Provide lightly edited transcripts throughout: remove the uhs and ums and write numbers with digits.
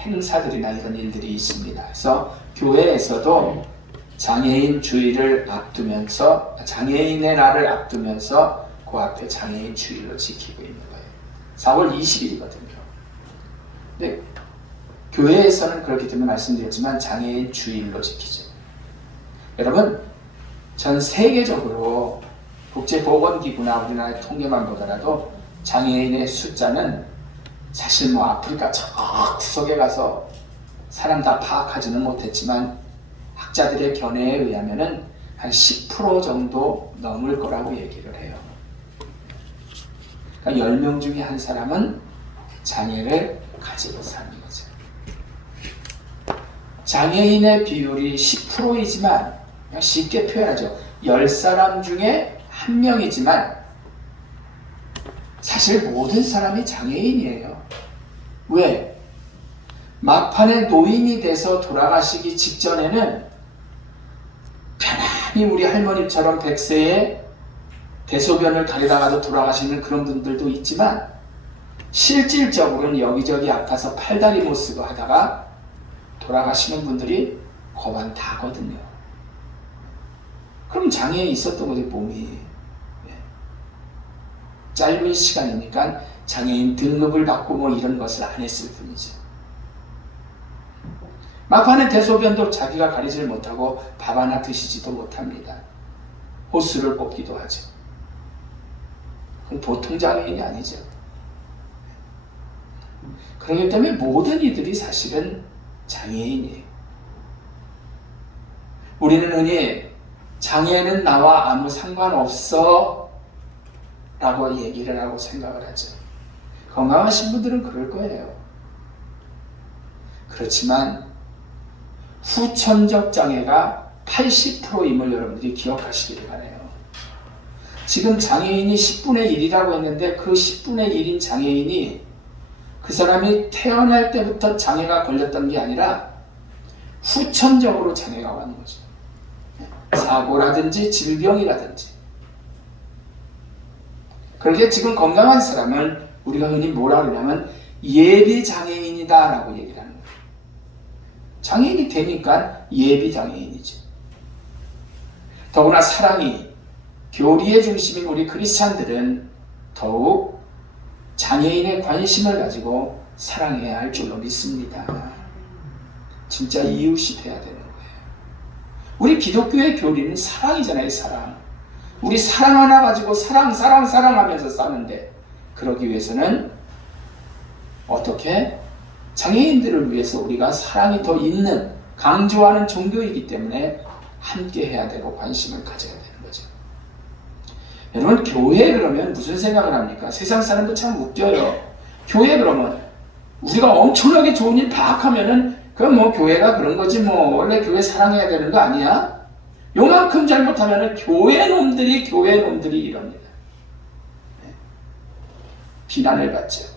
행사들이나 이런 일들이 있습니다. 그래서 교회에서도 장애인 주일을 앞두면서, 장애인의 날을 앞두면서 그 앞에 장애인 주일로 지키고 있는 거예요. 4월 20일이거든요. 근데 교회에서는 그렇기 때문에 말씀드렸지만 장애인 주일로 지키죠. 여러분, 전 세계적으로 국제보건기구나 우리나라의 통계만 보더라도 장애인의 숫자는 사실 뭐 아프리카 저 구석에 가서 사람 다 파악하지는 못했지만 학자들의 견해에 의하면은 한 10% 정도 넘을 거라고 얘기를 해요. 그러니까 10명 중에 한 사람은 장애를 가지고 사는 거죠. 장애인의 비율이 10%이지만 쉽게 표현하죠. 10사람 중에 1명이지만 사실 모든 사람이 장애인이에요. 왜? 막판에 노인이 돼서 돌아가시기 직전에는 편안히 우리 할머니처럼 100세에 대소변을 가리다가도 돌아가시는 그런 분들도 있지만 실질적으로는 여기저기 아파서 팔다리 못 쓰고 하다가 돌아가시는 분들이 거반다거든요. 그럼 장애에 있었던 거지 몸이. 짧은 시간이니까 장애인 등급을 받고 뭐 이런 것을 안 했을 뿐이죠. 막판에 대소변도 자기가 가리질 못하고 밥 하나 드시지도 못합니다. 호수를 뽑기도 하죠. 그건 보통 장애인이 아니죠. 그렇기 때문에 모든 이들이 사실은 장애인이에요. 우리는 흔히 장애는 나와 아무 상관없어 라고 얘기를 하고 생각을 하죠. 건강하신 분들은 그럴 거예요. 그렇지만 후천적 장애가 80%임을 여러분들이 기억하시길 바라요. 지금 장애인이 10분의 1이라고 했는데 그 10분의 1인 장애인이 그 사람이 태어날 때부터 장애가 걸렸던 게 아니라 후천적으로 장애가 왔는 거죠. 사고라든지 질병이라든지. 그런데 지금 건강한 사람은 우리가 흔히 뭐라 그러냐면 예비 장애인이다 라고 얘기를 하는 거예요. 장애인이 되니까 예비 장애인이죠. 더구나 사랑이 교리의 중심인 우리 크리스찬들은 더욱 장애인의 관심을 가지고 사랑해야 할 줄로 믿습니다. 진짜 이웃이 돼야 되는 거예요. 우리 기독교의 교리는 사랑이잖아요. 사랑. 우리 사랑 하나 가지고 사랑하면서 사는데 그러기 위해서는 어떻게? 장애인들을 위해서 우리가 사랑이 더 있는 강조하는 종교이기 때문에 함께 해야 되고 관심을 가져야 되는 거죠. 여러분, 교회 그러면 무슨 생각을 합니까? 세상 사람도 참 웃겨요. 교회 그러면 우리가 엄청나게 좋은 일 파악하면은 그럼 뭐 교회가 그런 거지 뭐 원래 교회 사랑해야 되는 거 아니야? 요만큼 잘못하면은 교회 놈들이 이럽니다. 네. 비난을 받죠.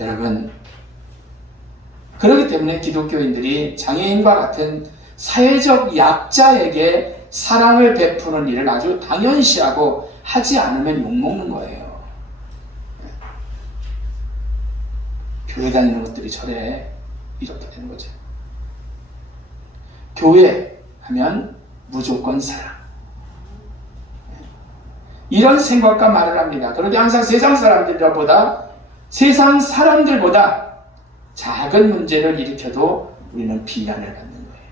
여러분, 그렇기 때문에 기독교인들이 장애인과 같은 사회적 약자에게 사랑을 베푸는 일을 아주 당연시하고 하지 않으면 욕먹는 거예요. 네. 교회 다니는 것들이 저래 이렇게 되는 거죠. 교회 하면 무조건 사랑. 이런 생각과 말을 합니다. 그런데 항상 세상 사람들보다 작은 문제를 일으켜도 우리는 비난을 받는 거예요.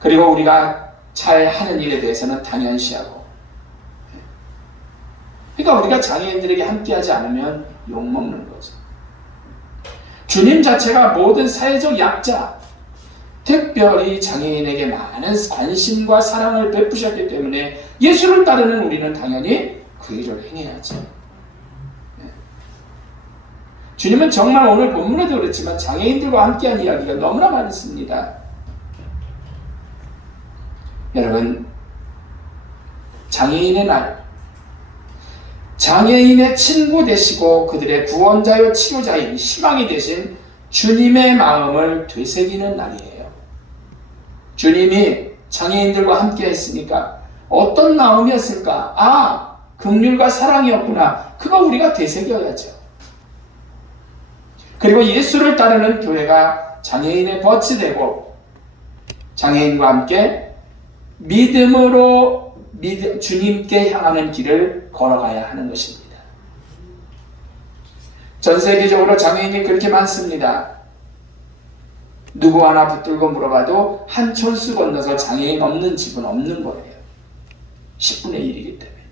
그리고 우리가 잘 하는 일에 대해서는 당연시하고. 그러니까 우리가 장애인들에게 함께하지 않으면 욕먹는 거죠. 주님 자체가 모든 사회적 약자, 특별히 장애인에게 많은 관심과 사랑을 베푸셨기 때문에 예수를 따르는 우리는 당연히 그 일을 행해야죠. 네. 주님은 정말 오늘 본문에도 그렇지만 장애인들과 함께한 이야기가 너무나 많습니다. 여러분, 장애인의 날, 장애인의 친구 되시고 그들의 구원자요 치료자인 희망이 되신 주님의 마음을 되새기는 날이에요. 주님이 장애인들과 함께 했으니까 어떤 마음이었을까? 아, 긍휼과 사랑이었구나. 그거 우리가 되새겨야죠. 그리고 예수를 따르는 교회가 장애인의 벗이 되고 장애인과 함께 믿음으로 주님께 향하는 길을 걸어가야 하는 것입니다. 전 세계적으로 장애인이 그렇게 많습니다. 누구 하나 붙들고 물어봐도 한 촌수 건너서 장애인 없는 집은 없는 거예요. 10분의 1이기 때문에.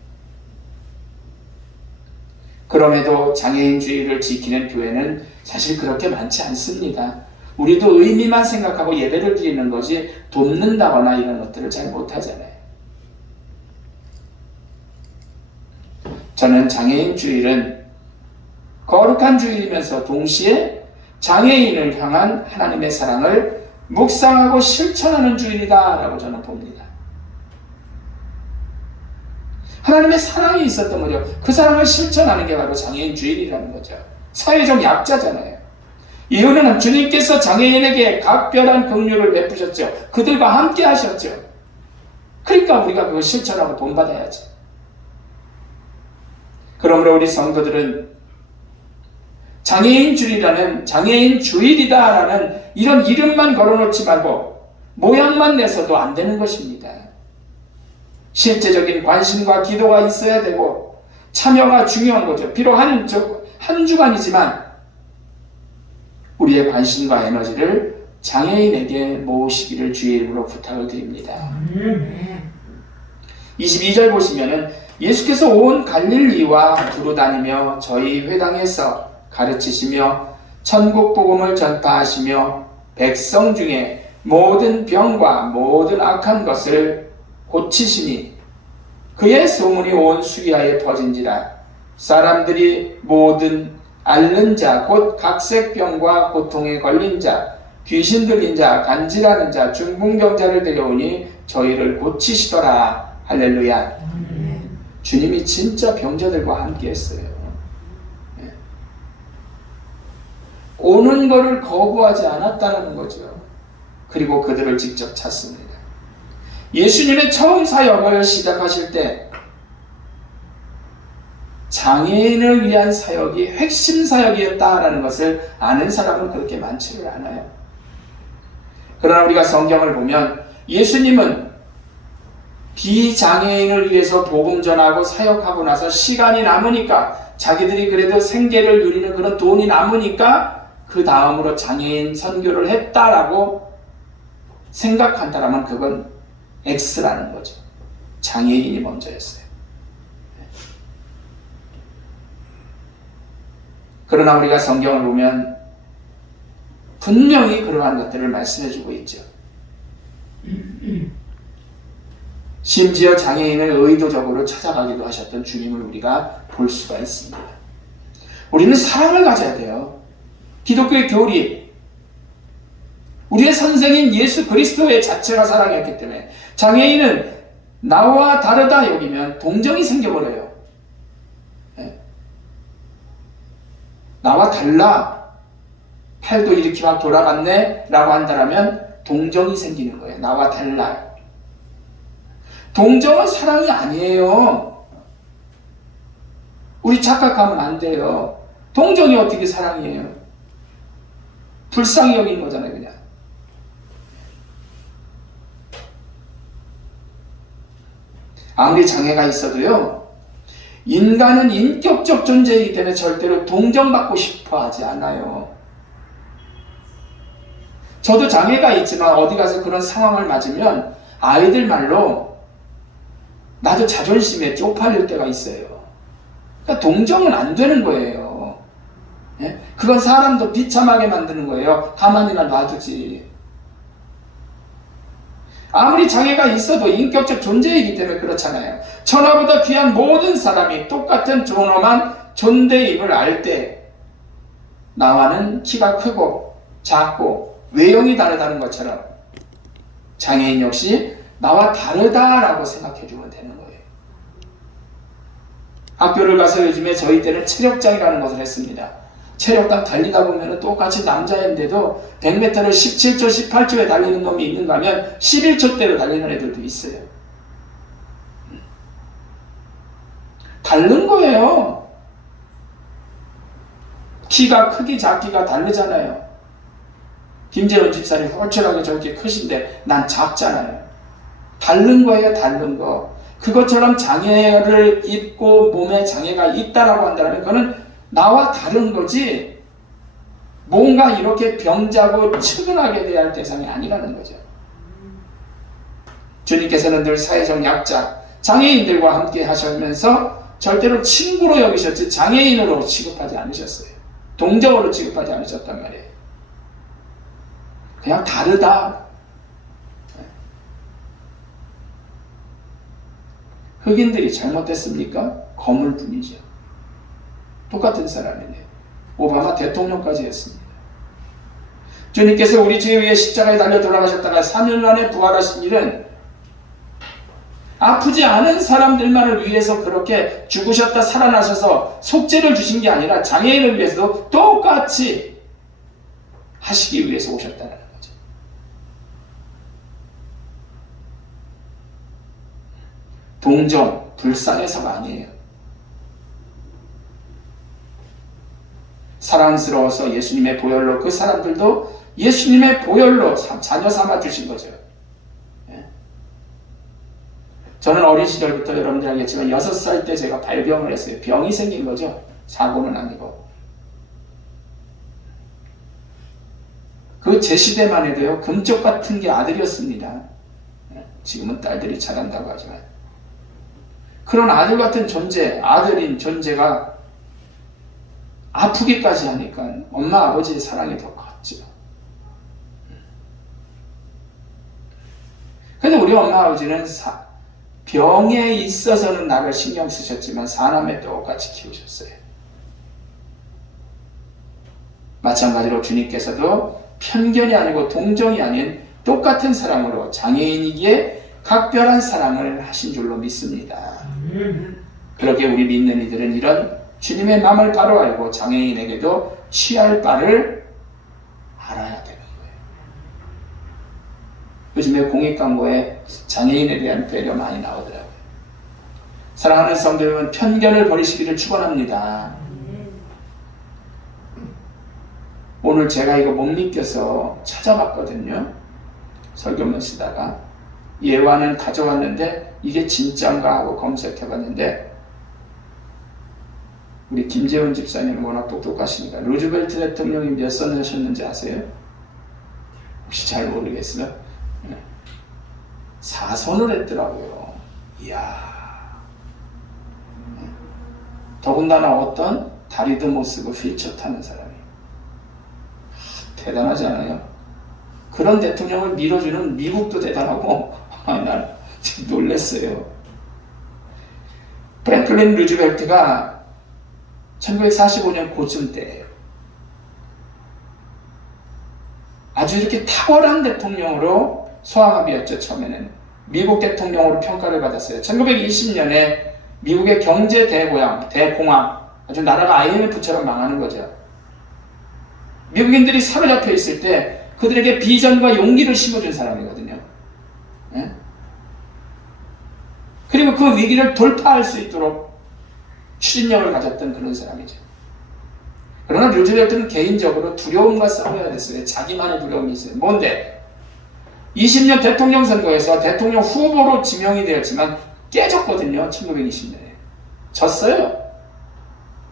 그럼에도 장애인주의를 지키는 교회는 사실 그렇게 많지 않습니다. 우리도 의미만 생각하고 예배를 드리는 것이 돕는다거나 이런 것들을 잘 못하잖아요. 저는 장애인주의는 거룩한 주의이면서 동시에 장애인을 향한 하나님의 사랑을 묵상하고 실천하는 주일이다 라고 저는 봅니다. 하나님의 사랑이 있었던 거죠. 그 사랑을 실천하는 게 바로 장애인 주일이라는 거죠. 사회적 약자잖아요. 이유는 주님께서 장애인에게 각별한 긍휼을 베푸셨죠. 그들과 함께 하셨죠. 그러니까 우리가 그걸 실천하고 본받아야지. 그러므로 우리 성도들은 장애인 주일이라는 이런 이름만 걸어놓지 말고 모양만 내서도 안 되는 것입니다. 실제적인 관심과 기도가 있어야 되고 참여가 중요한 거죠. 비록 한 주간이지만 우리의 관심과 에너지를 장애인에게 모으시기를 주의 이름으로 부탁을 드립니다. 22절 보시면은 예수께서 온 갈릴리와 두루 다니며 저희 회당에서 가르치시며 천국 복음을 전파하시며 백성 중에 모든 병과 모든 악한 것을 고치시니 그의 소문이 온 수리아에 퍼진지라. 사람들이 모든 앓는 자 곧 각색병과 고통에 걸린 자 귀신 들린 자 간질하는 자 중풍병자를 데려오니 저희를 고치시더라. 할렐루야. 주님이 진짜 병자들과 함께 했어요. 오는 것을 거부하지 않았다는 거죠. 그리고 그들을 직접 찾습니다. 예수님의 처음 사역을 시작하실 때 장애인을 위한 사역이 핵심 사역이었다라는 것을 아는 사람은 그렇게 많지를 않아요. 그러나 우리가 성경을 보면 예수님은 비장애인을 위해서 복음 전하고 사역하고 나서 시간이 남으니까 자기들이 그래도 생계를 누리는 그런 돈이 남으니까 그 다음으로 장애인 선교를 했다라고 생각한다라면 그건 X라는 거죠. 장애인이 먼저였어요. 그러나 우리가 성경을 보면 분명히 그러한 것들을 말씀해주고 있죠. 심지어 장애인을 의도적으로 찾아가기도 하셨던 주님을 우리가 볼 수가 있습니다. 우리는 사랑을 가져야 돼요. 기독교의 교리, 우리의 선생인 예수 그리스도의 자체가 사랑이었기 때문에 장애인은 나와 다르다 여기면 동정이 생겨버려요. 나와 달라, 팔도 이렇게 막 돌아갔네 라고 한다면 동정이 생기는 거예요. 나와 달라. 동정은 사랑이 아니에요. 우리 착각하면 안 돼요. 동정이 어떻게 사랑이에요? 불쌍히 여기는 거잖아요, 그냥. 아무리 장애가 있어도요, 인간은 인격적 존재이기 때문에 절대로 동정받고 싶어 하지 않아요. 저도 장애가 있지만 어디 가서 그런 상황을 맞으면 아이들 말로 나도 자존심에 쪽팔릴 때가 있어요. 그러니까 동정은 안 되는 거예요. 예? 그건 사람도 비참하게 만드는 거예요. 가만히나 놔두지. 아무리 장애가 있어도 인격적 존재이기 때문에 그렇잖아요. 천하보다 귀한 모든 사람이 똑같은 존엄한 존재임을 알 때 나와는 키가 크고 작고 외형이 다르다는 것처럼 장애인 역시 나와 다르다라고 생각해 주면 되는 거예요. 학교를 가서 요즘에 저희 때는 체력장이라는 것을 했습니다. 체력당 달리다 보면 똑같이 남자인데도 100m를 17초, 18초에 달리는 놈이 있는가 하면 11초대로 달리는 애들도 있어요. 다른 거예요. 키가 크기 작기가 다르잖아요. 김재원 집사님 홀쭉하게 저렇게 크신데 난 작잖아요. 다른 거예요, 다른 거. 그것처럼 장애를 입고 몸에 장애가 있다라고 한다면 그거는 나와 다른 거지 뭔가 이렇게 병자고 측은하게 대해야 할 대상이 아니라는 거죠. 주님께서는 늘 사회적 약자, 장애인들과 함께 하시면서 절대로 친구로 여기셨지 장애인으로 취급하지 않으셨어요. 동정으로 취급하지 않으셨단 말이에요. 그냥 다르다. 흑인들이 잘못됐습니까? 거물 뿐이죠. 똑같은 사람이네요. 오바마 대통령까지 했습니다. 주님께서 우리 죄 위에 십자가에 달려 돌아가셨다가 3일 만에 부활하신 일은 아프지 않은 사람들만을 위해서 그렇게 죽으셨다 살아나셔서 속죄를 주신 게 아니라 장애인을 위해서도 똑같이 하시기 위해서 오셨다는 거죠. 동정, 불쌍해서가 아니에요. 사랑스러워서 예수님의 보혈로 그 사람들도 예수님의 보혈로 자녀 삼아 주신 거죠. 저는 어린 시절부터 여러분들 알겠지만 6살 때 제가 발병을 했어요. 병이 생긴 거죠. 사고는 아니고. 그 제 시대만 해도요. 금쪽 같은 게 아들이었습니다. 지금은 딸들이 잘한다고 하지만. 그런 아들 같은 존재, 아들인 존재가 아프기까지 하니까 엄마 아버지의 사랑이 더 컸죠. 근데 우리 엄마 아버지는 병에 있어서는 나를 신경 쓰셨지만 사남매 똑같이 키우셨어요. 마찬가지로 주님께서도 편견이 아니고 동정이 아닌 똑같은 사랑으로 장애인이기에 각별한 사랑을 하신 줄로 믿습니다. 그렇게 우리 믿는 이들은 이런 주님의 마음을 바로 알고 장애인에게도 취할 바를 알아야 되는 거예요. 요즘에 공익광고에 장애인에 대한 배려 많이 나오더라고요. 사랑하는 성도 여러분, 편견을 버리시기를 축원합니다. 오늘 제가 이거 못 믿겨서 찾아봤거든요. 설교문 쓰다가 예화는 가져왔는데 이게 진짜인가 하고 검색해봤는데 우리 김재원 집사님은 워낙 똑똑하시니까 루즈벨트 대통령이 몇 선 하셨는지 아세요? 혹시 잘 모르겠어요? 4선을 했더라고요. 이야. 더군다나 어떤 다리도 못 쓰고 휠체어 타는 사람이. 대단하지 않아요? 그런 대통령을 밀어주는 미국도 대단하고 난 놀랐어요. 프랭클린 루즈벨트가 1945년 고쯤 때예요. 아주 이렇게 탁월한 대통령으로 소아마비였죠. 처음에는 미국 대통령으로 평가를 받았어요. 1920년에 미국의 경제 대공황, 아주 나라가 IMF처럼 망하는 거죠. 미국인들이 사로잡혀 있을 때 그들에게 비전과 용기를 심어준 사람이거든요. 네? 그리고 그 위기를 돌파할 수 있도록 추진력을 가졌던 그런 사람이죠. 그러나 루즈벨트는 개인적으로 두려움과 싸워야 됐어요. 자기만의 두려움이 있어요. 뭔데? 20년 대통령 선거에서 대통령 후보로 지명이 되었지만 깨졌거든요. 1920년에. 졌어요.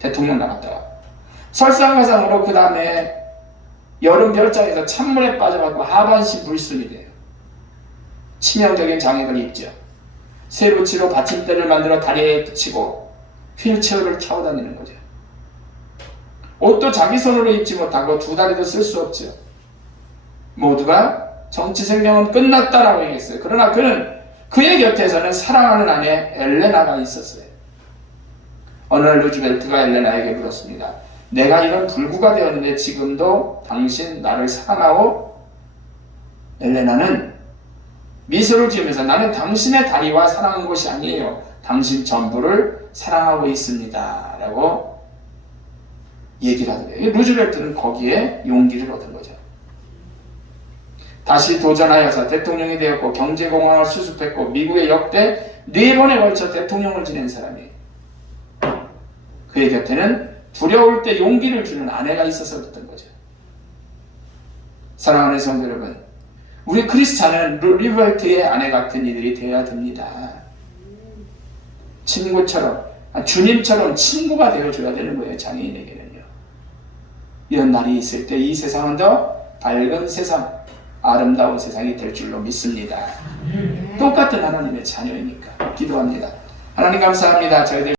대통령 나갔다가. 설상가상으로 그 다음에 여름 별장에서 찬물에 빠져가지고 하반신 불순이 돼요. 치명적인 장애를 입죠. 쇠붙이로 받침대를 만들어 다리에 붙이고 휠체어를 타고 다니는 거죠. 옷도 자기 손으로 입지 못하고 두 다리도 쓸 수 없죠. 모두가 정치 생명은 끝났다라고 얘기했어요. 그러나 그의 곁에서는 사랑하는 아내 엘레나가 있었어요. 어느 날 루즈벨트가 엘레나에게 물었습니다. 내가 이런 불구가 되었는데 지금도 당신 나를 사랑하고? 엘레나는 미소를 지으면서 나는 당신의 다리와 사랑한 것이 아니에요. 당신 전부를 사랑하고 있습니다. 라고 얘기를 하더래요. 루즈벨트는 거기에 용기를 얻은 거죠. 다시 도전하여서 대통령이 되었고 경제공황을 수습했고 미국의 역대 4번에 걸쳐 대통령을 지낸 사람이에요. 그의 곁에는 두려울 때 용기를 주는 아내가 있어서 그랬던 거죠. 사랑하는 성도 여러분, 우리 크리스찬은 루리벨트의 아내 같은 이들이 되어야 됩니다. 친구처럼, 주님처럼 친구가 되어줘야 되는 거예요. 장애인에게는요. 이런 날이 있을 때 이 세상은 더 밝은 세상, 아름다운 세상이 될 줄로 믿습니다. 똑같은 하나님의 자녀이니까 기도합니다. 하나님 감사합니다. 저희들